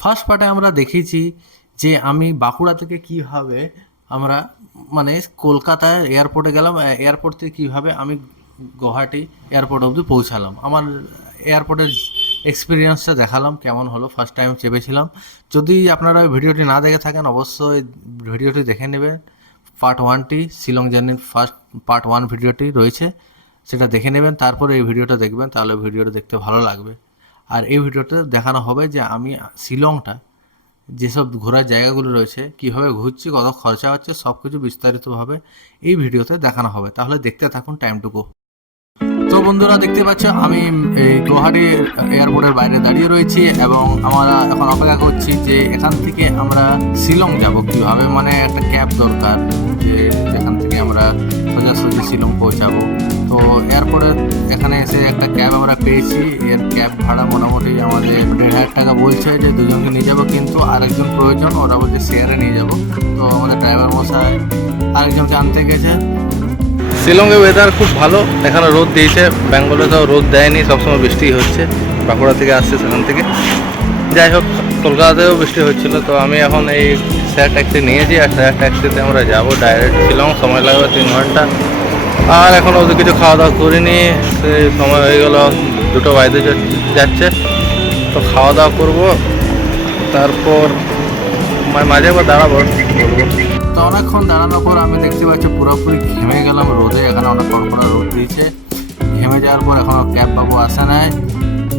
First পার্টে আমরা দেখেছি যে আমি বাঁকুড়া থেকে কীভাবে আমরা মানে কলকাতায় এয়ারপোর্টে গেলাম এয়ারপোর্ট থেকে কীভাবে আমি গুয়াহাটি এয়ারপোর্ট অবধি পৌঁছালাম। আমার এয়ারপোর্টের এক্সপিরিয়েন্সটা দেখালাম, কেমন হলো ফার্স্ট টাইম চেপেছিলাম। যদি আপনারা ভিডিওটি না দেখে থাকেন, অবশ্যই ভিডিওটি দেখে নেবেন। পার্ট ওয়ানটি শিলং জার্নির ফার্স্ট পার্ট ওয়ান ভিডিওটি রয়েছে, সেটা দেখে নেবেন, তারপরে এই ভিডিওটা দেখবেন, তাহলে ভিডিওটা দেখতে ভালো লাগবে। আর এই ভিডিওতে দেখানো হবে যে আমি শিলংটা যেসব ঘোরার জায়গাগুলো রয়েছে, কীভাবে ঘুরছি, কত খরচা হচ্ছে সব কিছু বিস্তারিতভাবে এই ভিডিওতে দেখানো হবে। তাহলে দেখতে থাকুন টাইমটুকু। তো বন্ধুরা, দেখতে পাচ্ছ, আমি এই গুয়াহাটি এয়ারপোর্টের বাইরে দাঁড়িয়ে রয়েছি এবং আমরা এখন অপেক্ষা করছি যে এখান থেকে আমরা শিলং যাব কীভাবে মানে একটা ক্যাব দরকার, যে যেখান থেকে আমরা সোজাসুজি শিলং পৌঁছাবো। তো এরপরে এখানে এসে একটা ক্যাব আমরা পেয়েছি। এর ক্যাব ভাড়া মোটামুটি আমাদের দেড় হাজার টাকা বলছে যে দুজনকে নিয়ে যাব, কিন্তু আরেকজন প্রয়োজন, ওরা বলছে শেয়ারে নিয়ে যাব। তো আমাদের ড্রাইভার মশাই আরেকজনকে আনতে গেছে। শিলংয়ের ওয়েদার খুব ভালো, এখানে রোদ দিয়েছে। বেঙ্গলে তো রোদ দেয়নি, সবসময় বৃষ্টি হচ্ছে। বাঁকুড়া থেকে আসছে সেখান থেকে। যাই হোক কলকাতাতেও বৃষ্টি হচ্ছিল, তো আমি এখন এই শেয়ার ট্যাক্সি নিয়েছি আর শেয়ার ট্যাক্সিতে আমরা যাব ডাইরেক্ট শিলং, সময় লাগবে তিন ঘণ্টা। আর এখন ওদের কিছু খাওয়া দাওয়া করিনি সেই সময় হয়ে গেল, দুটো বাইরে যাচ্ছে। তো খাওয়া দাওয়া করব, তারপর মাঝে একবার দাঁড়াবো তো অনেকক্ষণ দাঁড়ানোর পর আমি দেখতে পাচ্ছি পুরোপুরি ঘেমে গেলাম রোদে, এখানে অনেক কড়কড়া রোদ দিয়েছে। ঘেমে যাওয়ার পর এখনও ক্যাব বাবু আসে নাই।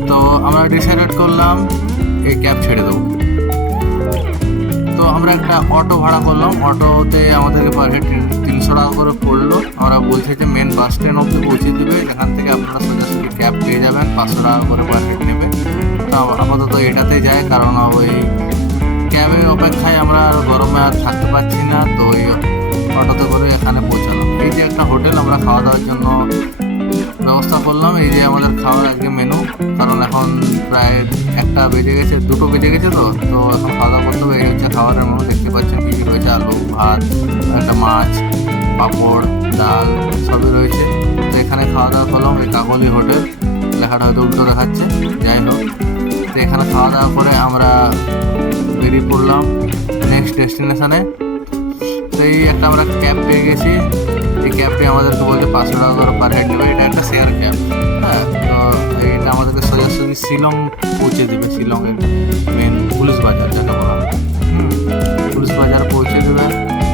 তো আমরা ডিসাইডেড করলাম এই ক্যাব ছেড়ে দেবো। তো আমরা একটা অটো ভাড়া করলাম। অটোতে আমাদেরকে পার হেড তিনশো টাকা করে পড়ল। আমরা বলছি যে মেন বাস স্ট্যান্ড অব্দি পৌঁছে দেবে। এখান থেকে আপনারা সোজাসুজি ক্যাব পেয়ে যাবেন। পাঁচশো টাকা করে পার হেড নেবে। তো আপাতত এটাতে যায়, কারণ ওই ক্যাবের অপেক্ষায় আমরা আর গরমে আর থাকতে পারছি না। তো ওই অটোতে করে এখানে পৌঁছালাম। এই যে একটা হোটেল আমরা খাওয়া দাওয়ার জন্য ব্যবস্থা করলাম, এই যে আমাদের খাওয়ার আজকে মেনু কারণ এখন প্রায় একটা বেজে গেছে, দুটো বেজে গেছে তো তো এখন খাওয়া দাওয়া করতে হবে, এই হচ্ছে খাবারের মেনু দেখতে পাচ্ছেন কী কী রয়েছে, আলু, ভাত, একটা মাছ, পাঁপড়, ডাল, সবই রয়েছে। তো এখানে খাওয়া দাওয়া করলাম, এই কাকলি হোটেল, লেখাটা হয়তো উল্টো দেখাচ্ছে, যাই হোক। তো এখানে খাওয়া দাওয়া করে আমরা বেরিয়ে পড়লাম নেক্সট ডেস্টিনেশনে তো এই একটা আমরা ক্যাব পেয়ে গেছি এই ক্যাবটি আমাদেরকে বলছে পাঁচশো টাকা করে পার হেড নেবে এটা একটা শেয়ার ক্যাব হ্যাঁ তো এটা আমাদেরকে সোজাসুজি শিলং পৌঁছে দেবে, শিলংয়ের মেন পুলিশ বাজার যেটা বলা পুলিশ বাজার পৌঁছে দেবে।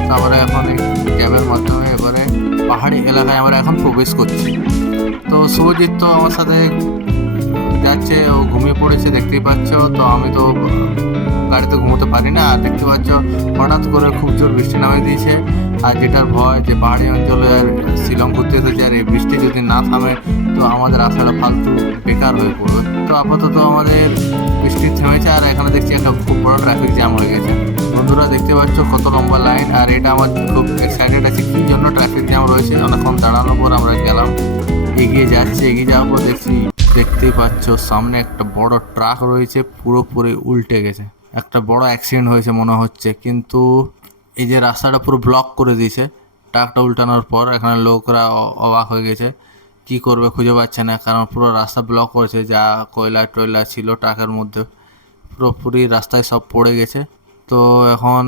তারপরে এখন এই ক্যাবের মাধ্যমে এবারে পাহাড়ি এলাকায় আমরা এখন প্রবেশ করছি। তো শুভজিৎ তো আমার সাথে যাচ্ছে, ও ঘুমিয়ে পড়েছে, দেখতেই পাচ্ছ। তো আমি তো গাড়িতে ঘুমোতে পারি না। দেখতে পাচ্ছ, হঠাৎ করে খুব জোর বৃষ্টি নামে দিয়েছে। আর যেটার ভয় যে পাহাড়ি অঞ্চলে আর শিলং ঘুরতে এসেছে আর এই বৃষ্টি যদি না থামে, তো আমাদের আশাটা ফালতু বেকার হয়ে পড়বে। তো আপাতত আমাদের বৃষ্টি থেমেছে আর এখানে দেখছি একটা খুব বড় ট্রাফিক জ্যাম হয়ে গেছে। বন্ধুরা দেখতে পাচ্ছ কত লম্বা লাইন আর এটা আমার খুব এক্সাইটেড আছে কি জন্য ট্রাফিক জ্যাম রয়েছে, অনেকক্ষণ দাঁড়ানোর পর আমরা গেলাম, এগিয়ে যাচ্ছে, এগিয়ে যাওয়ার পর দেখছি, দেখতেই পাচ্ছ সামনে একটা বড় ট্রাক রয়েছে, পুরোপুরি উল্টে গেছে। একটা বড় অ্যাক্সিডেন্ট হয়েছে মনে হচ্ছে, কিন্তু এই যে রাস্তাটা পুরো ব্লক করে দিয়েছে। ট্রাকটা উল্টানোর পর এখানে লোকরা অবাক হয়ে গেছে। কি করবে খুঁজে পাচ্ছে না, কারণ পুরো রাস্তা ব্লক করেছে, যা কয়লা টয়লা ছিল ট্রাকের মধ্যে। পুরোপুরি রাস্তায় সব পড়ে গেছে। তো এখন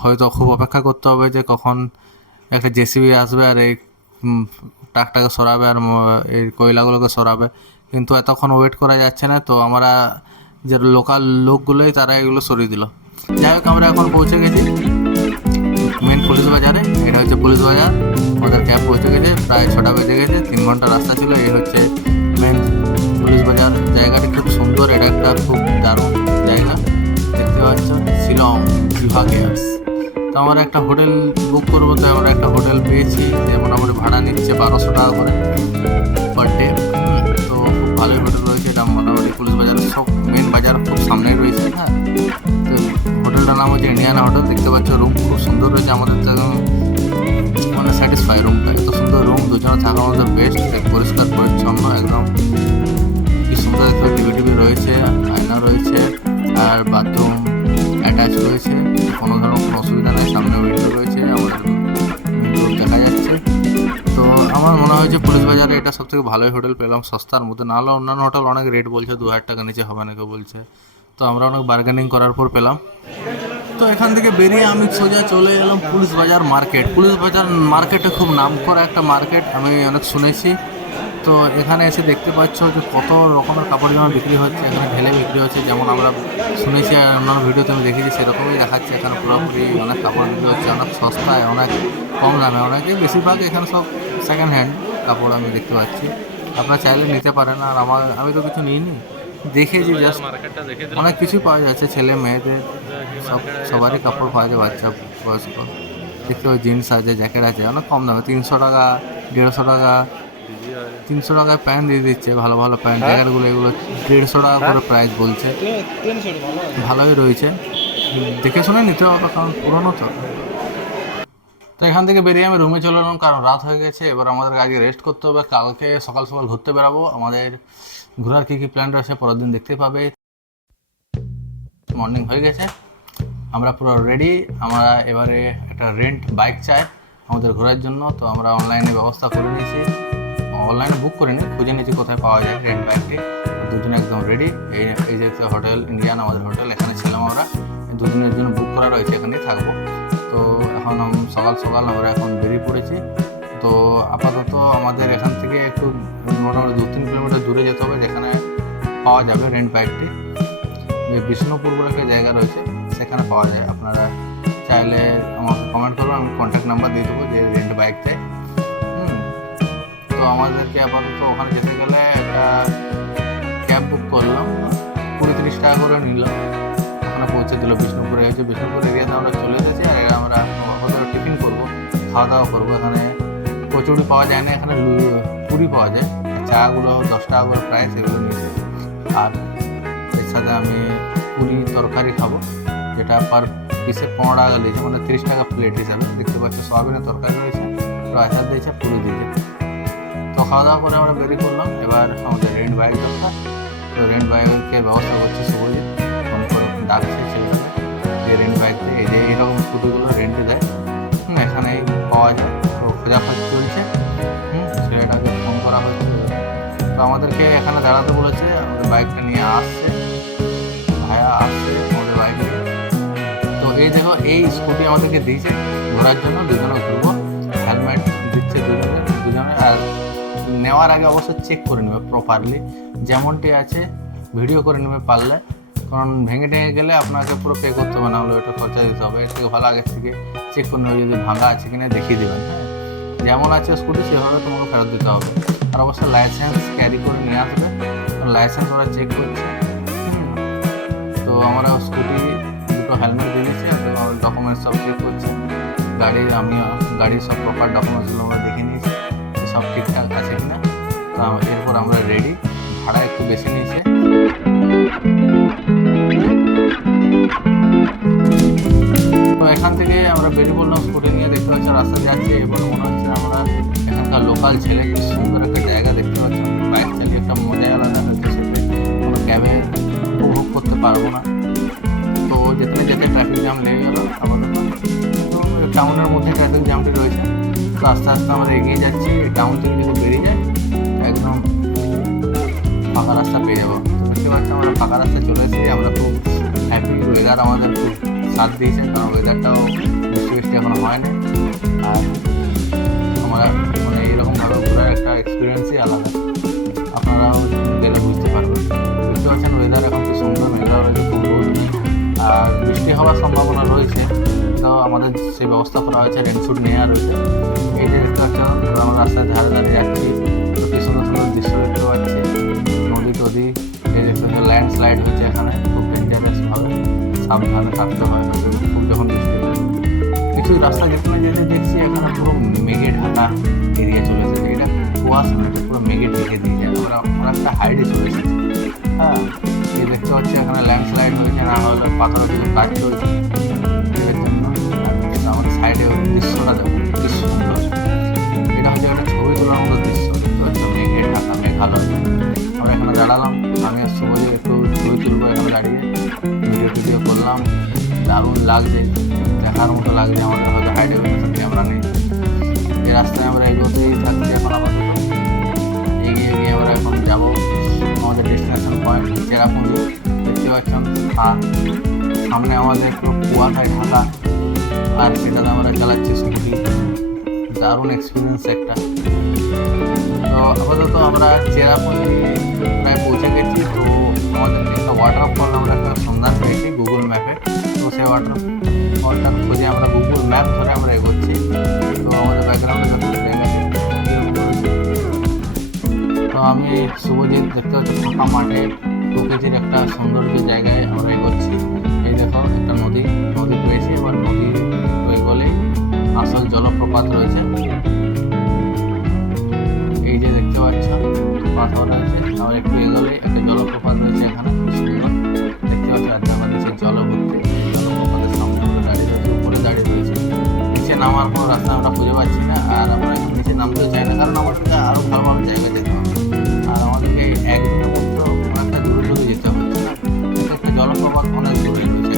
হয়তো খুব অপেক্ষা করতে হবে যে কখন একটা জেসিবি আসবে আর এই ট্রাকটাকে সরাবে আর এই কয়লাগুলোকে সরাবে। কিন্তু এতক্ষণ ওয়েট করা যাচ্ছে না, তো আমরা যে লোকাল লোকগুলোই তারা এগুলো সরিয়ে দিল। যাই হোক, আমরা এখন পৌঁছে গেছি। মেন পুলিশ বাজারে, এটা হচ্ছে পুলিশ বাজার। আমাদের ক্যাব পৌঁছে গেছে, প্রায় ছটা বেজে গেছে, তিন ঘণ্টা রাস্তা ছিল, এই হচ্ছে মেন পুলিশ বাজার। জায়গাটি খুব সুন্দর, এটা একটা খুব দারুণ জায়গা, দেখতে পাচ্ছ, শিলং বিভাগিয়ার্স তো আমরা একটা হোটেল বুক করব, তো আমরা একটা হোটেল পেয়েছি, যে মোটামুটি ভাড়া নিচ্ছে বারোশো টাকা করে পার ডে তো খুব ভালোই হোটেল রয়েছে, এটা মোটামুটি পুলিশ বাজার সব মেন বাজার খুব সামনেই রয়েছে হ্যাঁ। হোটেলটার নাম হচ্ছে ইন্ডিয়ানা হোটেল দেখতে পাচ্ছ রুম খুব সুন্দর রয়েছে, আমাদের মানে স্যাটিসফাই রুমটা এত সুন্দর রুম দুজনে থাকা আমাদের বেস্ট পরিষ্কার, পরিচ্ছন্ন, একদম কি সুন্দর দেখতে টিভি টিভি রয়েছে, আয়না রয়েছে, আর বাথরুম অ্যাটাচ রয়েছে। কোনো ধরনের কোনো অসুবিধা নেই, সামনে উইন্ডো রয়েছে, আমাদের উইন্ডো দেখা যাচ্ছে। তো আমার মনে হয় যে পুলিশ বাজারে এটা সব থেকে ভালোই হোটেল পেলাম, সস্তার মধ্যে। নাহলে অন্যান্য হোটেল অনেক রেট বলছে, দু হাজার টাকা নিচে হবে না কেউ বলছে। তো আমরা অনেক বার্গেনিং করার পর পেলাম। তো এখান থেকে বেরিয়ে আমি সোজা চলে এলাম পুলিশ বাজার মার্কেট পুলিশ বাজার মার্কেটে খুব নাম করা একটা মার্কেট আমি অনেক শুনেছি। তো এখানে এসে দেখতে পাচ্ছ যে কত রকমের কাপড় জামা বিক্রি হচ্ছে, এখানে ঢেলে বিক্রি হচ্ছে। যেমন আমরা শুনেছি অন্যান্য ভিডিওতে আমি দেখেছি, সেরকমই দেখাচ্ছে। এখানে পুরোপুরি অনেক কাপড় বিক্রি হচ্ছে, অনেক সস্তায়, অনেক কম দামে। অনেকে বেশিরভাগ এখানে সব সেকেন্ড হ্যান্ড কাপড় আমি দেখতে পাচ্ছি। আপনারা চাইলে নিতে পারেন, আর আমার আমি তো কিছু নিইনি। দেখেছি জাস্ট দেখে অনেক কিছুই পাওয়া যাচ্ছে ছেলে মেয়েদের সব সবারই কাপড় পাওয়া যায় বাচ্চা বয়স্ক। দেখতে জিন্স আছে জ্যাকেট আছে অনেক কম দামে তিনশো টাকা দেড়শো টাকা তিনশো টাকায় প্যান্ট দিয়ে দিচ্ছে ভালো ভালো প্যান্ট জ্যাকেটগুলো এগুলো দেড়শো টাকা করে প্রাইস বলছে। ভালোই রয়েছে। দেখে শুনে নিতে হবে কারণ পুরনো তো। তো এখান থেকে বেরিয়ে আমি রুমে চলে এলাম কারণ রাত হয়ে গেছে এবার আমাদের আগে রেস্ট করতে হবে। কালকে সকাল সকাল ঘুরতে বেরাবো। আমাদের ঘোরার কী কী প্ল্যান রয়েছে পরের দিন দেখতে পাবে। মর্নিং হয়ে গেছে। আমরা পুরো রেডি আমরা এবারে একটা রেন্ট বাইক চাই আমাদের ঘোরার জন্য। তো আমরা অনলাইনে ব্যবস্থা করে নিয়েছি। অনলাইনে বুক করে নিই খুঁজে নিয়েছি কোথায় পাওয়া যায় রেন্ট বাইকটি দুজনে একদম রেডি এই এই যে হোটেল ইন্ডিয়ান আমাদের হোটেল এখানে ছিলাম আমরা। দুদিনের জন্য বুক করা রয়েছে, এখানেই থাকব। তো এখন সকাল সকাল আমরা এখন বেরিয়ে পড়েছি। তো আপাতত আমাদের এখান থেকে একটু মোটামুটি দু, তিন কিলোমিটার দূরে যেতে হবে, যেখানে পাওয়া যাবে রেন্ট বাইকটি যে বিষ্ণুপুর বলে একটা জায়গা রয়েছে, সেখানে পাওয়া যায়। আপনারা চাইলে আমাকে কমেন্ট করবেন, আমি কন্ট্যাক্ট নাম্বার দিয়ে দেবো যে রেন্ট বাইক চাই তো আমাদেরকে আপাতত ওখানে যেতে গেলে একটা ক্যাব বুক করলাম, কুড়ি তিরিশ টাকা করে নিলাম। ওখানে পৌঁছে দিল বিষ্ণুপুরে। হয়েছে বিষ্ণুপুর এরিয়াতে আমরা চলে এসেছি, আর আমরা টিফিন করব, খাওয়া দাওয়া করব এখানে। কচুরি পাওয়া যায় না, এখানে পুরি পাওয়া যায়। চাগুলো দশ টাকা করে প্রাইস এগুলো নিয়েছে আর এর সাথে আমি পুরি তরকারি খাব, যেটা পার পিসে পনেরো টাকা দিয়েছে মানে তিরিশ টাকা প্লেট হিসাবে। দেখতে পাচ্ছি সোয়াবিনের তরকারি রয়েছে রায়তা দিয়েছে পুরি দিয়েছে তো খাওয়া দাওয়া করে আমরা বেরিয়ে পড়লাম। এবার আমাদের রেন্ট বাইক দরকার। তো রেন্ট বাইকের ব্যবস্থা করছে শুভজিৎ। ফোন করে ডাকছে ছেলেটাকে যে রেন্ট বাইক এই যে এইরকম স্কুটিগুলো রেন্টে দেয় এখানেই পাওয়া যায়। খোঁজাখোঁজ চলছে। হুম, ছেলেটাকে ফোন করা হচ্ছে তো আমাদেরকে এখানে দাঁড়াতে বলেছে, আমাদের বাইকটা নিয়ে আসছে। ভাইয়া আসছে আমাদের বাইক তো এই দেখো, এই স্কুটি আমাদেরকে দিয়েছে। ঘোরার জন্য দুজনে ঘুরবো। হেলমেট দিচ্ছে দুজনে দুজনে। আর নেওয়ার আগে অবশ্য চেক করে নেবে প্রপারলি যেমনটি আছে ভিডিও করে নেবে পারলে। কারণ ভেঙে টেঙে গেলে আপনাকে পুরো পে করতে হবে, না হলে ওটা খরচা দিতে হবে। এর থেকে ভালো আগের থেকে চেক করে নেবে যদি ভাঙা আছে কিনা দেখিয়ে দেবেন। হ্যাঁ যেমন আছে স্কুটি, সেভাবে তোমাকে ফেরত দিতে হবে। আর অবশ্যই লাইসেন্স ক্যারি করে নিয়ে আসবে। লাইসেন্স ওরা চেক করছে। তো আমরা স্কুটি, দুটো হেলমেট দিয়ে দিচ্ছি ডকুমেন্টস সব চেক করছি। গাড়ির আমি, গাড়ির সব প্রপার ডকুমেন্টসগুলো আমরা দেখে নিয়েছি। সব ঠিকঠাক আছে কিনা? তো এরপর আমরা রেডি ভাড়া একটু বেশি নিয়েছে। তো এখান থেকে আমরা বেরিয়ে পড়লাম স্কুটি নিয়ে। দেখতে পাচ্ছি রাস্তা যাচ্ছে এবং মনে হচ্ছে আমরা এখানকার লোকাল ছেলে সুন্দর একটা জায়গা দেখতে পাচ্ছি। বাইক চালিয়ে একটা মজা আলাদা হচ্ছে সেটা। কোনো ক্যাবে উপভোগ করতে পারব না। তো যেখানে যেতে ট্রাফিক জ্যাম লেগে গেল আমাদের তো টাউনের মধ্যে ট্রাফিক জ্যামটি রয়েছে। তো আস্তে আস্তে আমরা এগিয়ে যাচ্ছি। টাউন থেকে যদি বেরিয়ে যায় একদম ফাঁকা রাস্তা পেয়ে যাব। দেখতে পাচ্ছি আমরা ফাঁকা রাস্তায় চলে এসেছি। আমরা খুব হ্যাপি ওয়েদার আমাদের, খুব সাথ দিয়েছে কারণ ওয়েদারটাও বৃষ্টি বৃষ্টি এখনও হয় না আর আমরা মানে এইরকমভাবে ঘোরার একটা এক্সপিরিয়েন্সই আলাদা। আপনারাও গেলে বুঝতে পারবেন। বুঝতে পারছেন ওয়েদার এখন কি সুন্দর মেঘা রয়েছে খুব আর বৃষ্টি হওয়ার সম্ভাবনা রয়েছে তো আমাদের সেই ব্যবস্থা করা হয়েছে রেনশুট নেওয়া রয়েছে। এই যে দেখতে পাচ্ছেন, আমরা রাস্তার ধারে ধারে যাচ্ছি তো কি সুন্দর সুন্দর দৃশ্য দেখতে পাচ্ছি। নদী টদি এই দেখতে ল্যান্ডস্লাইড হচ্ছে এখানে। সাবধানে থাকতে হয় না খুব যখন বৃষ্টি হয়। কিছু রাস্তা যেখানে যেতে দেখছি এখানে পুরো মেঘে ঢাকা এরিয়া চলে এসেছে। এটা কুয়াশা না পুরো মেঘে ঢেকে দিয়েছে আমরা আমরা একটা হাইডে চলে এসেছি। হ্যাঁ এই দেখতে পাচ্ছি এখানে ল্যান্ডস্লাইড হয়েছে, না হলে পাথরের কিছু কাজ চলছে। আমাদের সাইডে দৃশ্যটা দেখো সুন্দর। এটা হচ্ছে একটা ছবি তোলার মতো দৃশ্য। মেঘে ঢাকা, মেঘালয়। আমরা এখানে দাঁড়ালাম। আমি আর শুভজিৎ একটু তুলবো এখানে দাঁড়িয়ে ভিডিও টিডিও করলাম দারুণ লাগছে দেখার মতো লাগছে আমাদের হয়তো হাইডে ক্যামেরা নেই এই রাস্তায় আমরা এগোতেই থাকছি এখন আপাতত এগিয়ে এগিয়ে আমরা এখন যাব আমাদের ডেস্টিনেশন পয়েন্ট চেরাপুঞ্জি দেখতে পাচ্ছেন সামনে আমাদের পুরো কুয়াশায় ঢাকা আর সেটাতে আমরা চালাচ্ছি স্কুটি দারুণ এক্সপিরিয়েন্স একটা তো আপাতত আমরা চেরাপুঞ্জি প্রায় পৌঁছে গেছি, তো আমাদের একটা ওয়াটারফল আমরা একটা সন্ধান পেয়েছি গুগল ম্যাপে তো সেই ওয়াটার ফলটা খুঁজে, আমরা গুগল ম্যাপ ধরে আমরা এগোচ্ছি। তো আমাদের ব্যাকগ্রাউন্ডে তো আমি শুভজিৎ দেখতে পাচ্ছি, ফাঁকা মাঠে প্রকৃতির একটা সৌন্দর্য জায়গায় আমরা এগোচ্ছি। এই দেখো, একটা নদী নদী পেয়েছি, এবার নদী ওই গলে আসল জলপ্রপাত রয়েছে। এই যে দেখতে পাচ্ছ, পাথর আছে আর একটু এগোলে একটা জলপ্রপাত রয়েছে এখানে। পাচ্ছ আর দেখো নিচে জল ভর্তি জলপ্রপাতের সামনে আমরা দাঁড়িয়ে রয়েছে উপরে দাঁড়িয়ে রয়েছে। নিচে নামার কোনো রাস্তা আমরা খুঁজে পাচ্ছি না আর আমরা এখন নিচে নামতেও চাই না কারণ আমাদেরকে আরও ভালো ভালো জায়গায় যেতে হবে। আর আমাদেরকে একদিনের মধ্যে অনেকটা দূরে দূরে যেতে কিন্তু একটা জলপ্রপাত অনেক দূরে রয়েছে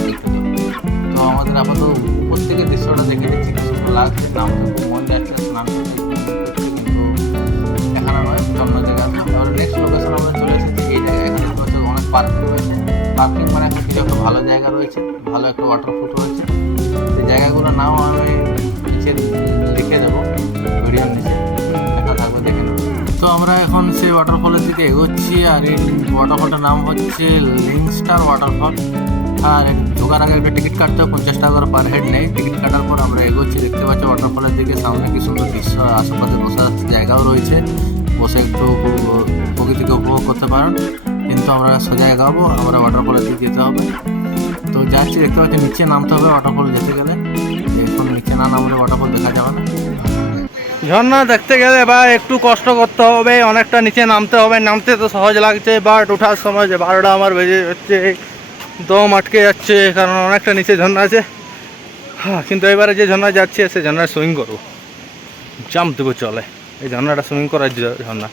তো আমাদের আপাতত উপর থেকে দৃশ্যটা দেখে দিচ্ছি কি সুন্দর লাগছে নামতে মন যাচ্ছে করছে, কিন্তু চলে অনেক পার্কিং পার্কিং মানে একটা কিছু একটা ভালো জায়গা রয়েছে, ভালো একটা ওয়াটারফুট রয়েছে। সেই জায়গাগুলোর নাম আমি নিচে লিখে দেবো ভিডিওর নিচে। দেখা থাকবে দেখে নেব। তো আমরা এখন সেই ওয়াটারফলের দিকে এগোচ্ছি, আর এই ওয়াটারফলটার নাম হচ্ছে লিংস্টার ওয়াটারফল আর ঢোকার আগে একটা টিকিট কাটতে হবে, পঞ্চাশ টাকা করে পার হেড নেই। টিকিট কাটার পর আমরা এগোচ্ছি, দেখতে পাচ্ছি ওয়াটারফলের দিকে, সামনে কি সুন্দর দৃশ্য আশেপাশে বসার জায়গাও রয়েছে। বসে একটু প্রকৃতিকে উপভোগ করতে পারেন। কিন্তু আমরা সোজা এগাবো আমরা ওয়াটারফলের দিকে যেতে হবে। তো যাচ্ছি, দেখতে পাচ্ছি নিচে নামতে হবে ওয়াটারফল যেতে গেলে। এখন নিচে না নামলে ওয়াটারফল দেখা যাবে না। ঝর্ণা দেখতে গেলে বা একটু কষ্ট করতে হবে, অনেকটা নিচে নামতে হবে। নামতে তো সহজ লাগছে, বাট ওঠার সময় যে বারোটা আমার বেজে যাচ্ছে, দম আটকে যাচ্ছে, কারণ অনেকটা নিচে ঝর্ণা আছে। হ্যাঁ কিন্তু এবারে যে ঝর্ণা যাচ্ছে, সে ঝর্ণায় সুইমিং করব। জাম্প দেবো চলে। এই ঝর্ণাটা সুইমিং করার ঝর্ণা।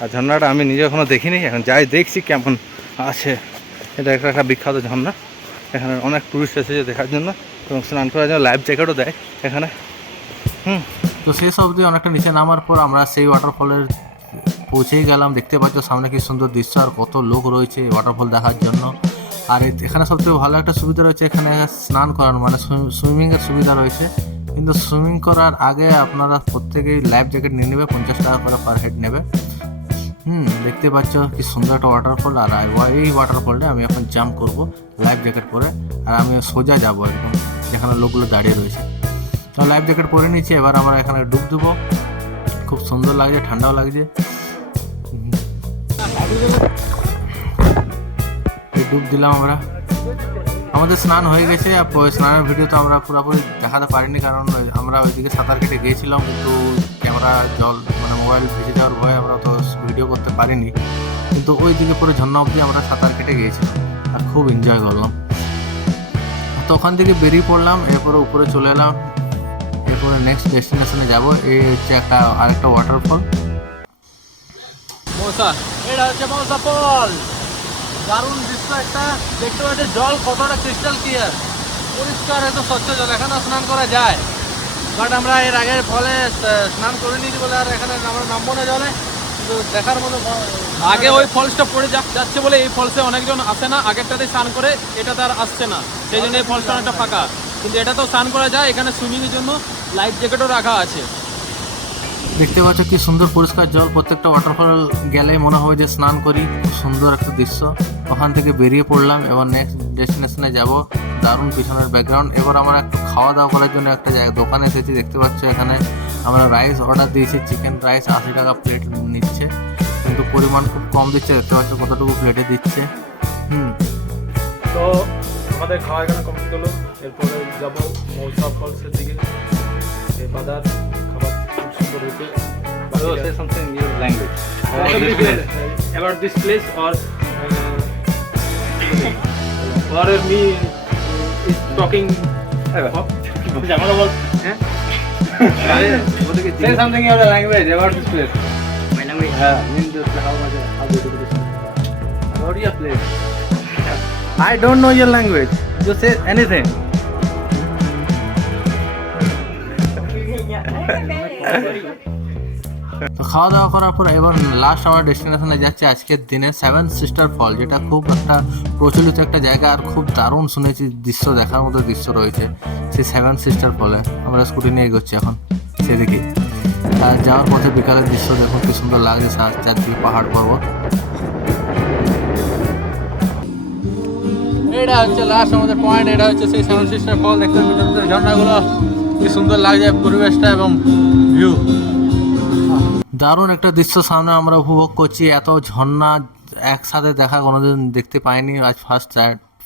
আর ঝর্ণাটা আমি নিজে এখনও দেখিনি, এখন যাই দেখছি কেমন আছে। এটা একটা একটা বিখ্যাত ঝর্ণা। এখানে অনেক টুরিস্ট এসেছে দেখার জন্য এবং স্নান করার জন্য লাইফ জ্যাকেটও দেয় এখানে। হুম, তো শেষ অবধি অনেকটা নিচে নামার পর আমরা সেই ওয়াটারফলের পৌঁছেই গেলাম। দেখতে পাচ্ছ সামনে কি সুন্দর দৃশ্য আর কত লোক রয়েছে ওয়াটারফল দেখার জন্য। আর এখানে সবথেকে ভালো একটা সুবিধা রয়েছে এখানে স্নান করানো মানে সুইমিংয়ের সুবিধা রয়েছে। কিন্তু সুইমিং করার আগে আপনারা প্রত্যেকেই লাইফ জ্যাকেট নিয়ে নেবে, পঞ্চাশ টাকা করে পার হেড নেবে। হুম, দেখতে পাচ্ছ কি সুন্দর একটা ওয়াটারফল আর এই- ওয়াটারফলটা আমি এখন জাম্প করব লাইফ জ্যাকেট পরে, আর আমি সোজা যাব একদম, যেখানে লোকগুলো দাঁড়িয়ে রয়েছে। তো লাইফ জ্যাকেট পরে নিচ্ছি, এবার আমরা এখানে ডুব দেবো। খুব সুন্দর লাগছে, ঠান্ডাও লাগছে। ডুব দিলাম আমরা। আমাদের স্নান হয়ে গেছে, আর স্নানের ভিডিও তো আমরা পুরোপুরি দেখাতে পারিনি, কারণ আমরা ওইদিকে সাঁতার কেটে গিয়েছিলাম, কিন্তু ক্যামেরা জল মানে মোবাইল ভেসে যাওয়ার ভয়ে আমরা তো ভিডিও করতে পারিনি। কিন্তু ওই দিকে পুরো ঝর্ণা অবধি আমরা সাঁতার কেটে গিয়েছিলাম আর খুব এনজয় করলাম। তো ওখান থেকে বেরিয়ে পড়লাম, এরপরে উপরে চলে এলাম। এরপরে নেক্সট ডেস্টিনেশনে যাব এই হচ্ছে একটা আরেকটা ওয়াটারফল স্নান আমরা এর আগে ফলে স্নান করে নিয়েছি বলে আর এখানে আমরা নামবো না জলে। দেখার মতো আগে ওই ফলসটা পড়ে যাচ্ছে বলে এই ফলসে অনেকজন আসে না, আগেরটাতে স্নান করে এটা তার আসছে না। সেই জন্য এই ফলসটা অনেকটা ফাঁকা। কিন্তু এটা তো স্নান করা যায়, এখানে সুইমিং এর জন্য লাইফ জ্যাকেটও রাখা আছে। দেখতে পাচ্ছ কি সুন্দর পরিষ্কার জল, প্রত্যেকটা ওয়াটারফল গেলে মনে হবে যে স্নান করি। সুন্দর একটা দৃশ্য। ওখান থেকে বেরিয়ে পড়লাম, এবার নেক্সট ডেস্টিনেশনে যাব। দারুণ পিছনের ব্যাকগ্রাউন্ড এবার আমরা একটু খাওয়া দাওয়া করার জন্য একটা জায়গা, দোকানে এসেছি, দেখতে পাচ্ছ এখানে আমরা রাইস অর্ডার দিয়েছি চিকেন রাইস আশি টাকা প্লেট নিচ্ছে। কিন্তু পরিমাণ খুব কম দিচ্ছে, দেখতে পাচ্ছ কতটুকু প্লেটে দিচ্ছে। হুম। তো আমাদের খাওয়া এখানে কমপ্লিট হলো। এরপরে যাব মৌসা ফলসের দিকে বাজার। So say something in your language. about this place or uh, or me uh, is talking হ্যাঁ Say something in your language about this place. My language. Yeah, mean this how much how beautiful this place. About your place. I don't know your language. You say anything. তো খাওয়া দাওয়া করার পর এবার last আমার ডেস্টিনেশনে যাচ্ছে। আজকের দিনে সেভেন সিস্টার ফল যেটা খুব একটা প্রচলিত একটা জায়গা আর খুব দারুণ শুনেছি দৃশ্য, দেখার মতো দৃশ্য রয়েছে সেই সেভেন সিস্টার ফলে আমরা স্কুটি নিয়ে এগোচ্ছি এখন সেদিকে। আর যাওয়ার পথে বিকালের দৃশ্য দেখুন, কি সুন্দর লাগছে চারদিকে পাহাড় পর্বত। এটা হচ্ছে লাস্ট আমাদের পয়েন্ট এটা হচ্ছে সেই সেভেন সিস্টার ফল দেখতে ঝর্ণাগুলো। কি সুন্দর লাগছে পরিবেশটা এবং ভিউ দারুণ একটা দৃশ্য সামনে আমরা উপভোগ করছি। এত ঝর্ণা একসাথে দেখা কোনোদিন দেখতে পাইনি। আজ ফার্স্ট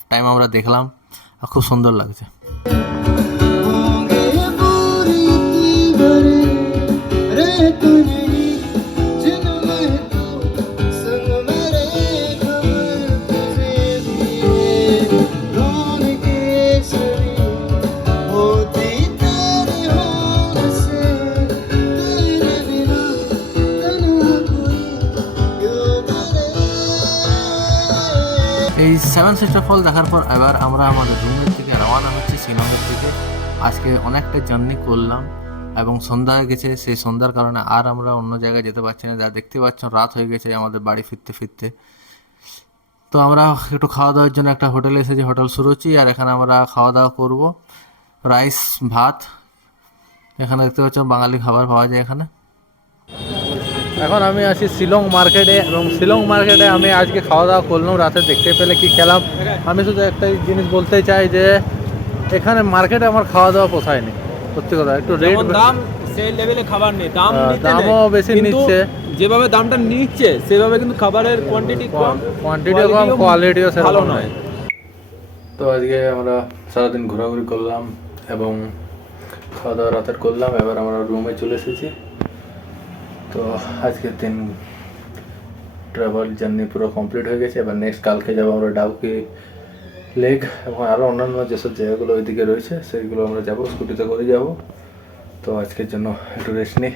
টাইম আমরা দেখলাম। খুব সুন্দর লাগছে। এই সেভেন ফল দেখার পর এবার আমরা আমাদের রুমের থেকে রওনা হচ্ছি শিলংয়ের থেকে। আজকে অনেকটা জার্নি করলাম এবং সন্ধ্যা হয়ে গেছে। সেই সন্ধ্যার কারণে আর আমরা অন্য জায়গায় যেতে পারছি না। যা দেখতে পাচ্ছ, রাত হয়ে গেছে আমাদের বাড়ি ফিরতে ফিরতে। তো আমরা একটু খাওয়া দাওয়ার জন্য একটা হোটেলে এসেছি হোটেল সুরুচি আর এখানে আমরা খাওয়া দাওয়া করব। রাইস, ভাত। এখানে দেখতে পাচ্ছ, বাঙালি খাবার পাওয়া যায় এখানে। এখন আমি আছি শিলং মার্কেটে এবং শিলং মার্কেটে আমি আজকে খাওয়া দাওয়া করলাম রাতে দেখতে পেলে কি খেলাম। আমি শুধু একটা জিনিস বলতে চাই যে এখানে মার্কেটে আমার খাওয়া দাওয়া পোষায়নি সত্যি কথা একটু রেট দাম সেই লেভেলে খাবার নেই। দাম দামও বেশি নিচ্ছে। যেভাবে দামটা নিচ্ছে সেভাবে কিন্তু খাবারের কোয়ান্টিটি কম কোয়ান্টিটিও কম কোয়ালিটিও সেরকম নয়। তো আজকে আমরা সারাদিন ঘোরাঘুরি করলাম এবং খাওয়া দাওয়া রাতের করলাম। এবার আমরা রুমে চলে এসেছি। তো আজকের দিন ট্রাভেল জার্নি পুরো কমপ্লিট হয়ে গেছে। এবার নেক্সট কালকে যাব আমরা ডাউকি লেক এবং আরও অন্যান্য যেসব জায়গাগুলো ওইদিকে রয়েছে, সেইগুলো আমরা যাব স্কুটিতে করে যাব। তো আজকের জন্য একটু রেস্ট নিই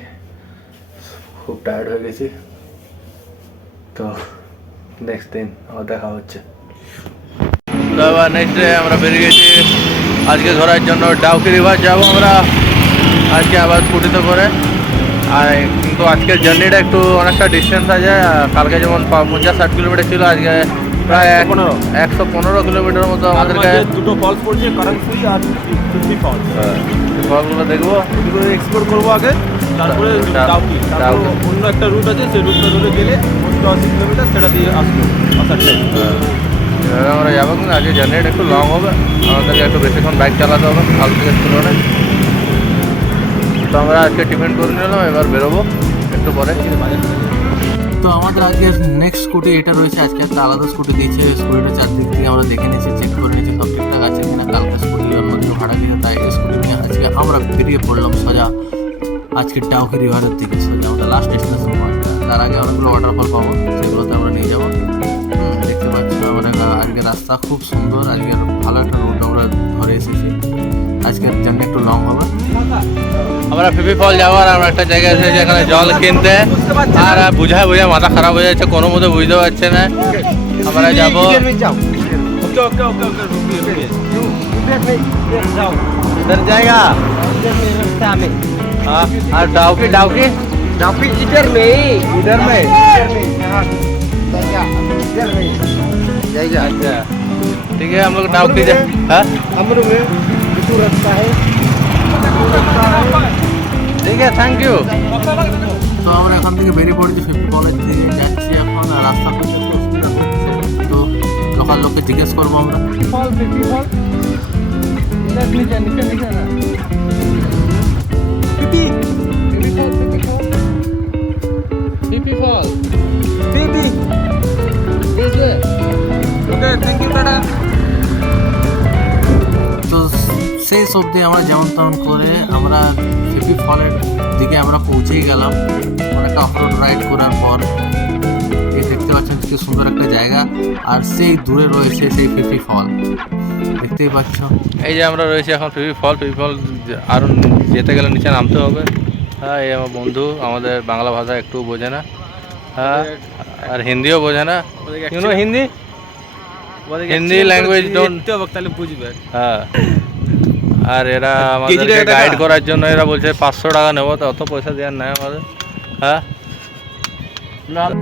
খুব টায়ার্ড হয়ে গেছি। তো নেক্সট দিন আবার দেখা হচ্ছে। তো আবার নেক্সট ডে আমরা বেরিয়ে গেছি। আজকে ঘোরার জন্য ডাউকি রিভার যাব আমরা। আজকে আবার স্কুটিতে করে। আর কিন্তু আজকের জার্নিটা একটু অনেকটা ডিস্টেন্স আছে কালকে যেমন পঞ্চাশ ষাট কিলোমিটার ছিল আজকে প্রায় 115 একশো পনেরো। কিলোমিটার মতো আমাদেরকে দুটো ফলস পড়ছে কারণফুলি আর ফিফটি ফলস হ্যাঁ, ফলগুলো দেখব। এগুলো এক্সপ্লোর করব আগে তারপরে ডাউকি। তারপর অন্য একটা রুট আছে সেই রুটটা ধরে গেলে পনেরো কিলোমিটার সেটা দিয়ে আসব আসার এভাবে আমরা যাব কিন্তু আজকে জার্নিটা একটু লং হবে আমাদেরকে একটু বেশিক্ষণ বাইক চালাতে হবে কাল থেকে তুলনায় তো আমরা আজকে টিফিন করে নিলাম এবার বেরোবো। একটু পরে তো আমাদের আজকে নেক্সট স্কুটি এটা রয়েছে, আজকে একটা আলাদা স্কুটি দিয়েছে। স্কুটিটা চারদিক থেকে আমরা দেখে নিয়েছি চেক করে নিয়েছি, সব ঠিকঠাক আছে কিনা। কালকে স্কুটি অন্যদিকে ভাড়া দিয়ে, তাই স্কুটি নিয়ে আজকে আমরা বেরিয়ে পড়লাম সোজা। আজকে ডাউকি রিভারের দিকে, সোজা আমরা লাস্ট পয়েন্ট তার আগে অনেকগুলো ওয়াটারফল পাবো, সেগুলোতে আমরা নিয়ে যাব। দেখতে পাচ্ছি আমরা আজকে রাস্তা খুব সুন্দর, আজকে ভালো একটা রুট আমরা ধরে এসেছি। আজকের জার্নি একটু লং হবে আমরা ফিফি ফল যাবো আর আমরা একটা জায়গায় এসেছি এখানে জল কিনতে আর বুঝায় বুঝায় মাথা খারাপ হয়ে যাচ্ছে কোনো মতো বুঝতে পারছে না আমরা যাবো ওকে ওকে ওকে ওকে রুকিয়ে রুকিয়ে इधर जाएगा हाँ और डाउकी डाउकी डाफी इधर में ही इधर में जाएगा अच्छा ठीक है हम लोग डाउकी जा हाँ अमरू में बिटू रखता है ठीक है थैंक यू তো আমরা এখান থেকে বেরিয়ে পড়েছি ফিফটি কলেজ দিকে যাচ্ছি এখন আর রাস্তা খুব একটু অসুবিধা হচ্ছে তো লোকাল লোককে জিজ্ঞেস করবো আমরা फॉल फिफ्टी फॉल इधर नीचे नीचे नीचे ना পিপি সেই অবধি আমরা যেমন তেমন করে আমরা ফিফি ফলের দিকে আমরা পৌঁছেই গেলাম। অনেকটা অফরোড রাইড করার পর। এই দেখতে পাচ্ছেন কি সুন্দর একটা জায়গা। আর সেই দূরে রয়েছে সেই ফিফি ফল। দেখতেই পাচ্ছ। এই যে আমরা রয়েছি এখন ফিফি ফল। ফিফি ফল আরও যেতে গেলে নিচে নামতে হবে। হ্যাঁ এই আমার বন্ধু আমাদের বাংলা ভাষা একটু বোঝে না। হ্যাঁ আর হিন্দিও বোঝে না। You know Hindi? Hindi language don't হবে তাহলে বুঝবে। হ্যাঁ। আর এরা আমাদেরকে টাকা টাকা? গাইড করার জন্য এরা বলছে পাঁচশো টাকা নেব তো অত পয়সা দেওয়ার নাই আমাদের। হ্যাঁ?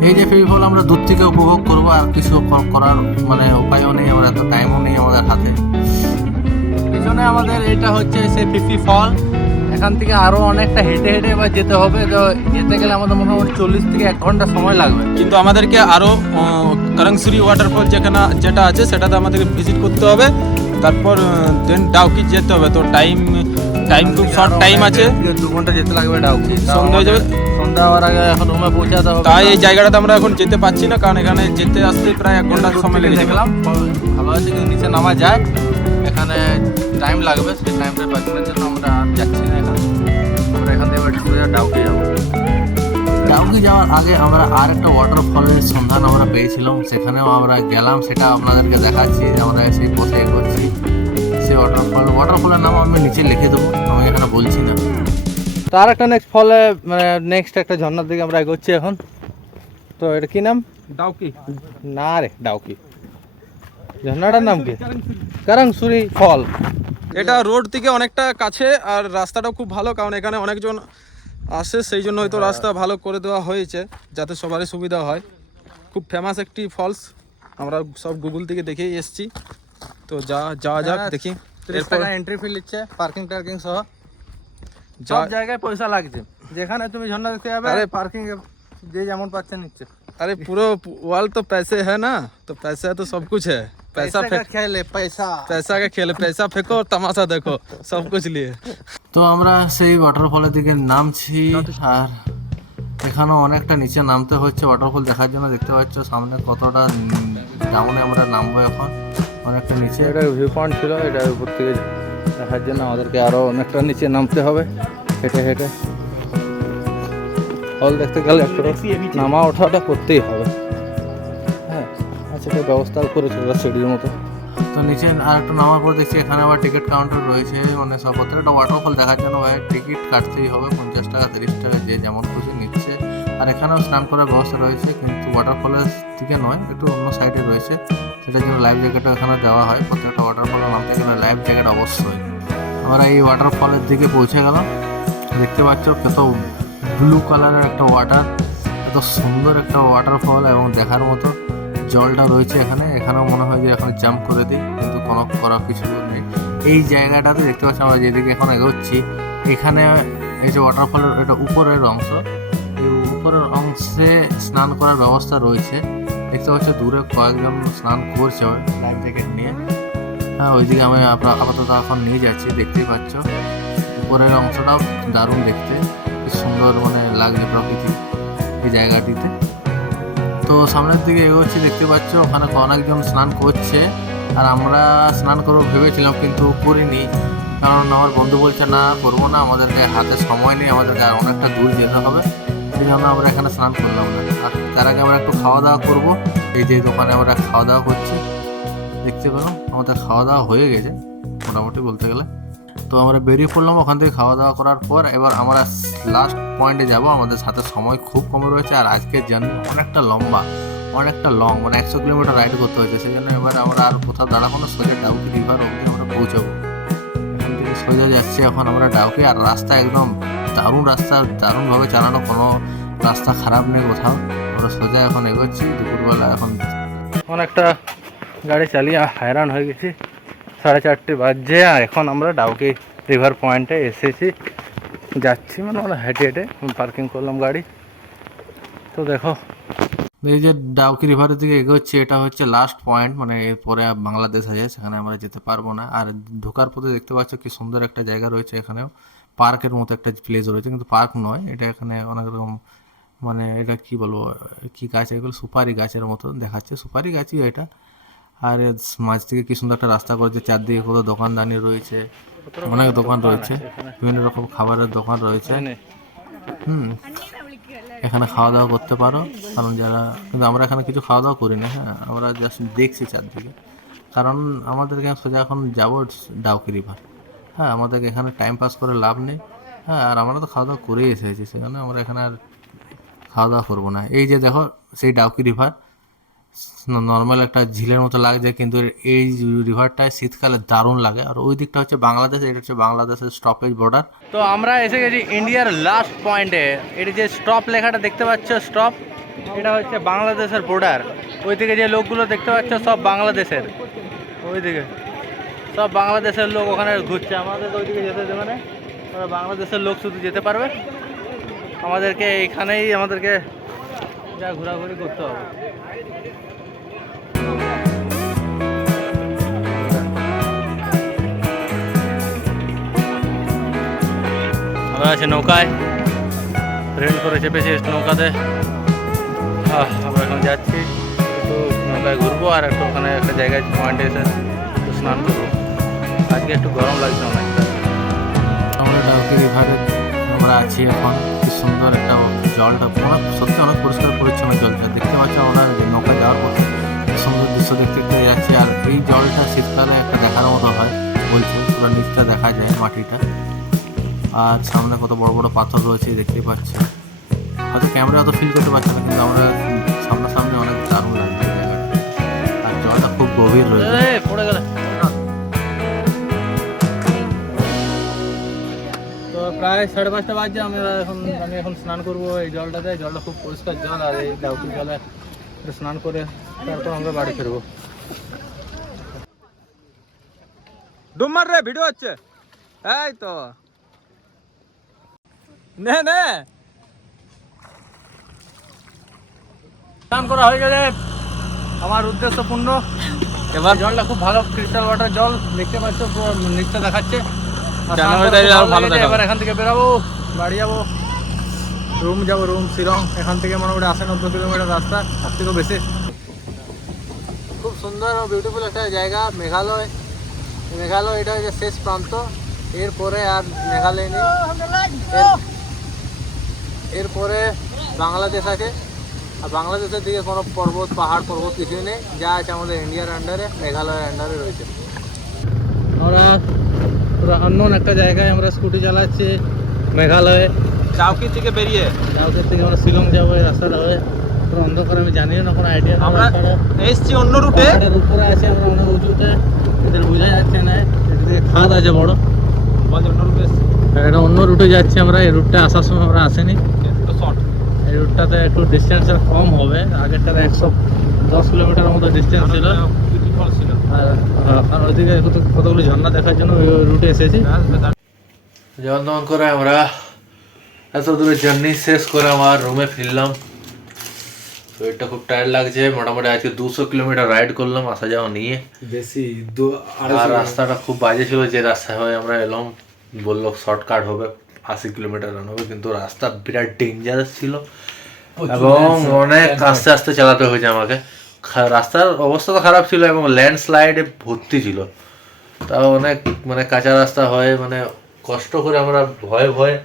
এই যে ফল আমরা দূর থেকে উপভোগ করব আর কিছু করার মানে উপায়ও নেই আমরা এত টাইমও নেই আমাদের হাতে। পিছনে আমাদের এটা হচ্ছে সেই ফিফি ফল এখান থেকে আরও অনেকটা হেঁটে হেঁটে এবার যেতে হবে তো যেতে গেলে আমাদের মোটামুটি চল্লিশ থেকে এক ঘণ্টা সময় লাগবে। কিন্তু আমাদেরকে আরও করংসুরি ওয়াটারফল যেখানে যেটা আছে সেটাতে আমাদেরকে ভিজিট করতে হবে। তারপর দেন ডাউকি যেতে হবে। তো টাইম টাইম খুব শর্ট টাইম আছে। দু ঘণ্টা যেতে লাগবে ডাউকি। সন্ধ্যা হয়ে যাবে। সন্ধ্যা হওয়ার আগে এখন রুমে পৌঁছাতে হবে। তাই এই জায়গাটাতে আমরা এখন যেতে পারছি না কারণ এখানে যেতে আসতে প্রায় এক ঘণ্টা সময় লেগে দেখলাম। ভালো আছে কিন্তু নিচে নামা যায়। এখানে টাইম লাগবে সেই টাইমটা বাঁচানোর জন্য আমরা আর যাচ্ছি না এখানে। আমরা এখান থেকে এবার ডাউকি ডাউকি যাওয়ার আগে আমরা আর একটা ওয়াটারফলের সন্ধান আমরা পেয়েছিলাম। সেখানেও আমরা গেলাম সেটা আপনাদেরকে দেখাচ্ছি আমরা সেই পথে এগোচ্ছি সেই ওয়াটারফল ওয়াটারফলের নাম আমি নিচে লিখে দেবো আমি এখানে বলছি না। তো আর একটা নেক্সট ফলে মানে নেক্সট একটা ঝর্ণার দিকে আমরা এগোচ্ছি এখন। তো এটা কি নাম? ডাউকি। না রে ডাউকি। ঝর্ণাটার নাম কি? কারাংসুরি ফল। এটা রোড থেকে অনেকটা কাছে আর রাস্তাটাও খুব ভালো কারণ এখানে অনেকজন আসে সেই জন্য হয়তো রাস্তা ভালো করে দেওয়া হয়েছে যাতে সবারই সুবিধা হয় খুব ফেমাস একটি ফলস আমরা সব গুগল থেকে দেখেই এসেছি তো যা যাওয়া যাক হ্যাঁ, দেখি তিরিশ এরপর টাকা এন্ট্রি ফি নিচ্ছে পার্কিং টার্কিং সহ যা সব জায়গায় পয়সা লাগছে যেখানে তুমি ঝর্ণা দেখতে যাবে আরে- পার্কিং যে যেমন পাচ্ছে নিচ্ছে अरे पूरा वर्ल्ड तो पैसे है ना तो पैसा है तो सब कुछ है पैसा पैसा का फेंक खेल है पैसा पैसा का खेल है पैसा फेंको और तमाशा देखो सब कुछ लिए তো আমরা সেই ওয়াটারফলের দিকে নামছি আর এখানেও অনেকটা নিচে নামতে হচ্ছে ওয়াটারফল দেখার জন্য। দেখতে পাচ্ছ সামনে কতটা ডাউনে আমরা নামবো এখন অনেকটা নিচে। এটা ভিউ পয়েন্ট ছিল এটা উপর থেকে দেখার জন্য আমাদেরকে আরও অনেকটা নিচে নামতে হবে হেঁটে হেঁটে। ফল দেখতে গেলে একটু নামা ওঠাটা করতেই হবে। হ্যাঁ আচ্ছা ব্যবস্থা করে ছিল সিঁড়ির মতো। তো নিচে আর একটু নামার পর দেখছি এখানে আবার টিকিট কাউন্টার রয়েছে মানে সব প্রত্যেকটা ওয়াটারফল দেখার জন্য ভাই টিকিট কাটতেই হবে, পঞ্চাশ টাকা, তিরিশ টাকা, যে যেমন খুশি নিচ্ছে। আর এখানেও স্নান করার ব্যবস্থা রয়েছে, কিন্তু ওয়াটারফলের দিকে নয়, একটু অন্য সাইডে রয়েছে। সেটার জন্য লাইফ জ্যাকেটও এখানে দেওয়া হয়, প্রত্যেকটা ওয়াটারফলে নামতে গেলে লাইফ জ্যাকেট অবশ্যই। আমরা এই ওয়াটারফলের দিকে পৌঁছে গেলাম। দেখতে পাচ্ছ কত ব্লু কালারের একটা ওয়াটার এত সুন্দর একটা ওয়াটারফল এবং দেখার মতো। জলটা রয়েছে এখানে। এখানেও মনে হয় যে এখন জাম্প করে দিই, কিন্তু কোনো করার কিছু নেই। এই জায়গাটাতে দেখতে পাচ্ছি আমরা যেদিকে এখন এগোচ্ছি, এখানে এই যে ওয়াটারফলের এটা উপরের অংশ, এই উপরের অংশে স্নান করার ব্যবস্থা রয়েছে। দেখতে পাচ্ছ দূরে কয়েকজন স্নান করছে লাইফ জ্যাকেট নিয়ে। হ্যাঁ ওইদিকে আমি আপাতত এখন নিয়ে যাচ্ছি, দেখতেই পাচ্ছ। উপরের অংশটাও দারুণ দেখতে সুন্দর মানে লাগছে প্রকৃতি এই জায়গাটিতে। তো সামনের দিকে এগোচ্ছি, দেখতে পাচ্ছ, ওখানে অনেকজন স্নান করছে। আর আমরা স্নান করব ভেবেছিলাম, কিন্তু করিনি। কারণ আমার বন্ধু বলছে, না, করব না আমাদেরকে হাতে সময় নেই আমাদেরকে আর অনেকটা দূর যেতে হবে। সেই জন্য আমরা এখানে স্নান করলাম না। আর তার আগে আমরা একটু খাওয়া দাওয়া করব। এই যে দোকানে আমরা খাওয়া দাওয়া করছি, দেখতে পেলাম, আমাদের খাওয়া দাওয়া হয়ে গেছে, মোটামুটি বলতে গেলে। তো আমরা বেরিয়ে পড়লাম ওখান থেকে খাওয়া দাওয়া করার পর। এবার আমরা লাস্ট পয়েন্টে যাব। আমাদের সাথে সময় খুব কম রয়েছে আর আজকের জার্নি অনেকটা লম্বা, অনেকটা লং মানে একশো কিলোমিটার রাইড করতে হয়েছে। সেই জন্য এবার আমরা আর কোথাও দাঁড়াবো না, সোজা ডাউকি রিভার অবধি আমরা পৌঁছাবো। সোজা যাচ্ছি এখন আমরা ডাউকি। আর রাস্তা একদম দারুণ রাস্তা, দারুণভাবে চালানো। কোনো রাস্তা খারাপ নেই কোথাও। আমরা সোজা এখন এগোচ্ছি। দুপুরবেলা এখন অনেকটা গাড়ি চালিয়ে হায়রান হয়ে গেছি। সাড়ে চারটে বাজছে আর এখন আমরা ডাউকি রিভার পয়েন্টে এসেছি। যাচ্ছি মানে আমরা হেঁটে হেঁটে পার্কিং করলাম গাড়ি। তো দেখো, এই যে ডাউকি রিভারের দিকে এগোচ্ছে, এটা হচ্ছে লাস্ট পয়েন্ট মানে এরপরে বাংলাদেশ আছে, সেখানে আমরা যেতে পারব না। আর ঢোকার পথে দেখতে পাচ্ছ কি সুন্দর একটা জায়গা রয়েছে এখানেও। পার্কের মতো একটা প্লেস রয়েছে, কিন্তু পার্ক নয়, এটা এখানে অনেক রকম মানে এটা কি বলব, কি গাছ, এগুলো সুপারি গাছের মতো দেখাচ্ছে। সুপারি গাছই এটা। আর এর মাঝ থেকে কি সুন্দর একটা রাস্তা করেছে চারদিকে কত দোকানদানি রয়েছে অনেক দোকান রয়েছে বিভিন্ন রকম খাবারের দোকান রয়েছে। হুম এখানে খাওয়া দাওয়া করতে পারো কারণ যারা কিন্তু আমরা এখানে কিছু খাওয়া দাওয়া করি না হ্যাঁ আমরা জাস্ট দেখছি চারদিকে। কারণ আমাদেরকে সোজা এখন যাব ডাউকি রিভার। হ্যাঁ আমাদেরকে এখানে টাইম পাস করে লাভ নেই হ্যাঁ আর আমরা তো খাওয়া দাওয়া করেই এসেছি সেখানে আমরা এখানে আর খাওয়া দাওয়া করব না। এই যে দেখো সেই ডাউকি রিভার নর্মাল একটা ঝিলের মতো লাগছে কিন্তু এই রিভারটায় শীতকালে দারুণ লাগে। আর ওই দিকটা হচ্ছে বাংলাদেশ, এটা হচ্ছে বাংলাদেশের স্টপেজ বর্ডার তো আমরা এসে গেছি ইন্ডিয়ার লাস্ট পয়েন্টে এটি যে স্টপ লেখাটা দেখতে পাচ্ছ স্টপ এটা হচ্ছে বাংলাদেশের বর্ডার ওই দিকে যে লোকগুলো দেখতে পাচ্ছ, সব বাংলাদেশের। ওই দিকে সব বাংলাদেশের লোক ওখানে ঘুরছে। আমাদের ওই দিকে যেতে দেবে না। ওরা বাংলাদেশের লোক শুধু যেতে পারবে। আমাদেরকে এখানেই আমাদেরকে যা ঘোরাঘুরি করতে হবে। আমরা আছি নৌকায়। রেন্ট করে চেপেছি নৌকাতে। আমরা এখন যাচ্ছি। একটু নৌকায় ঘুরবো আর একটু ওখানে একটা জায়গায় পয়েন্টে এসে একটু স্নান করব। আজকে একটু গরম লাগছে অনেকটা আমরা ডাউকি রিভারে আমরা আছি এখন। কি সুন্দর একটা জলটা অনেক সত্যি অনেক পরিষ্কার পরিচ্ছন্ন জলটা। দেখতে পাচ্ছি আমরা নৌকা যাওয়ার পথে সুন্দর দৃশ্য দেখতে দেখতে যাচ্ছি। আর এই জলটা শীতকালে একটা দেখার মতো হয়, বলছে। পুরো নিচটা দেখা যায় মাটিটা। আর সামনে কত বড় বড় পাথর রয়েছে দেখতে পাচ্ছি হয়তো ক্যামেরা অত ফিল করতে পারছে না কিন্তু আমরা সামনাসামনি অনেক দারুণ লাগছে আর জলটা খুব গভীর রয়েছে। পড়ে গেলে। তো প্রায় সাড়ে পাঁচটা বাজছে আমরা এখন আমি এখন স্নান করব এই জলটাতে। জলটা খুব পরিষ্কার জল আর এই ডাউকি জলে একটু স্নান করে তারপর আমরা বাড়ি ফিরবো। ডুমার রে ভিডিও হচ্ছে। এই তো। নে নে। স্নান করা হয়ে গেছে আমার উদ্দেশ্য পূর্ণ। এবার? জলটা খুব ভালো ক্রিস্টাল ওয়াটার জল দেখতে পাচ্ছ নিচটা দেখাচ্ছে। এবার এখান থেকে বেরাবো বাড়ি যাব। রুম যাব রুম শিলং এখান থেকে মোটামুটি আশি নব্বই কিলোমিটার রাস্তা তার থেকেও বেশি। খুব সুন্দর ও বিউটিফুল একটা জায়গা মেঘালয়। মেঘালয় এটা হচ্ছে শেষ প্রান্ত। এরপরে আর মেঘালয় নেই। এরপরে বাংলাদেশ আছে। আর বাংলাদেশের দিকে কোনো পর্বত পাহাড় পর্বত কিছুই নেই। যা আছে আমাদের ইন্ডিয়ার আন্ডারে মেঘালয়ের আন্ডারে রয়েছে। আমরা পুরো আননোন একটা জায়গায় আমরা স্কুটি চালাচ্ছি মেঘালয়ে। ডাউকি থেকে বেরিয়ে। সাউথের থেকে আমরা শিলং যাব এই রাস্তাটা হয়ে পুরো অন্ধকার আমি জানি না কোনো আইডিয়া আমরা এসছি অন্য রুটে। উপরে আছে আমরা অনেক উঁচুতে এদের বোঝা যাচ্ছে না এদিকে খাদ আছে বড়। অন্য রুটে এটা অন্য রুটে যাচ্ছি আমরা এই রুটটা আসার সময় আমরা আসেনি। শর্ট এই রুটটাতে একটু ডিস্টেন্স কম হবে আগেরটাতে একশো দশ কিলোমিটার মতো ডিস্টেন্স ছিল। ছিল। আর ওইদিকে কতগুলো ঝর্ণা দেখার জন্য ওই রুটে এসেছি। যেমন তেমন করে আমরা এত দূরে জার্নি শেষ করে আমার রুমে ফিরলাম। শরীরটা খুব টায়ার্ড লাগছে মোটামুটি আজকে দুশো কিলোমিটার রাইড করলাম আসা যাওয়া নিয়ে। বেশি আর রাস্তাটা খুব বাজে ছিল যে রাস্তায় হয়ে আমরা এলাম। বলল শর্টকাট হবে আশি কিলোমিটার রান হবে। কিন্তু রাস্তা বিরাট ডেঞ্জারাস ছিল এবং অনেক আস্তে আস্তে চালাতে হয়েছে আমাকে। রাস্তার অবস্থা তো খারাপ ছিল এবং ল্যান্ডস্লাইডে ভর্তি ছিল। তাও অনেক মানে কাঁচা রাস্তা হয় মানে কষ্ট করে আমরা ভয়ে ভয়ে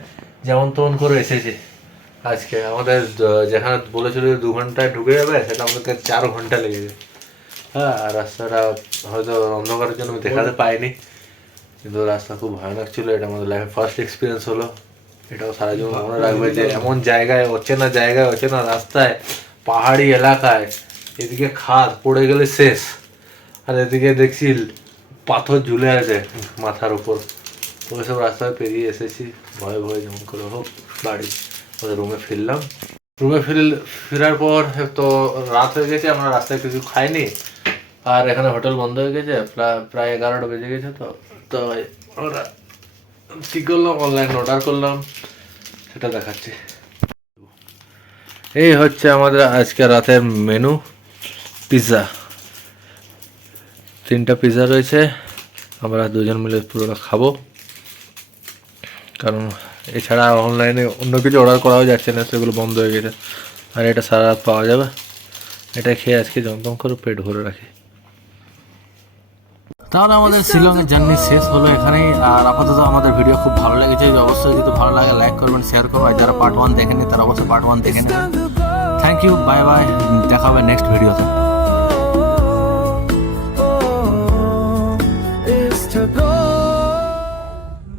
যেমন তেমন করে এসেছি। আজকে আমাদের যেখানে বলেছিল দু ঘন্টায় ঢুকে যাবে সেটা আমাদেরকে চার ঘণ্টা লেগে লেগেছে। হ্যাঁ আর রাস্তাটা হয়তো অন্ধকারের জন্য আমি দেখাতে পাইনি। কিন্তু রাস্তা খুব ভয়ানক ছিল, এটা আমাদের লাইফে ফার্স্ট এক্সপিরিয়েন্স হলো। এটাও সারা জীবন মনে রাখবে যে এমন জায়গায়, অচেনা জায়গায়, অচেনা রাস্তায়, পাহাড়ি এলাকায়, এদিকে খাদ পড়ে গেলে শেষ। আর এদিকে দেখছি পাথর ঝুলে আছে মাথার উপর। ওইসব রাস্তায় পেরিয়ে এসেছি। ভয়ে ভয়ে যেমন করে হোক, বাড়ি ওদের রুমে ফিরলাম। রুমে ফির ফেরার পর তো রাত হয়ে গেছে, আমরা রাস্তায় কিছু খাইনি। আর এখানে হোটেল বন্ধ হয়ে গেছে, প্রায় প্রায় এগারোটা বেজে গেছে তো। তো আমরা কী করলাম? অনলাইন অর্ডার করলাম। সেটা দেখাচ্ছি। এই হচ্ছে আমাদের আজকে রাতের মেনু পিৎজা তিনটা পিৎজা রয়েছে। আমরা দুজন মিলে পুরোটা খাব। কারণ এছাড়া অনলাইনে অন্য কিছু অর্ডার করাও যাচ্ছে না, সেগুলো বন্ধ হয়ে গেছে। আর এটা সারা রাত পাওয়া যাবে। এটা খেয়ে আজকে যন্ত্রণ করে পেট ভরে রাখি। তাহলে আমাদের শিলংয়ের জার্নি শেষ হলো এখানেই। আর আপাতত আমাদের ভিডিও খুব ভালো লেগেছে। অবশ্যই যদি ভালো লাগে লাইক করবেন শেয়ার করবেন। আর যারা পার্ট ওয়ান দেখেনি তারা অবশ্যই পার্ট ওয়ান দেখে নেবেন। থ্যাংক ইউ বাই বাই দেখা হবে নেক্সট ভিডিওতে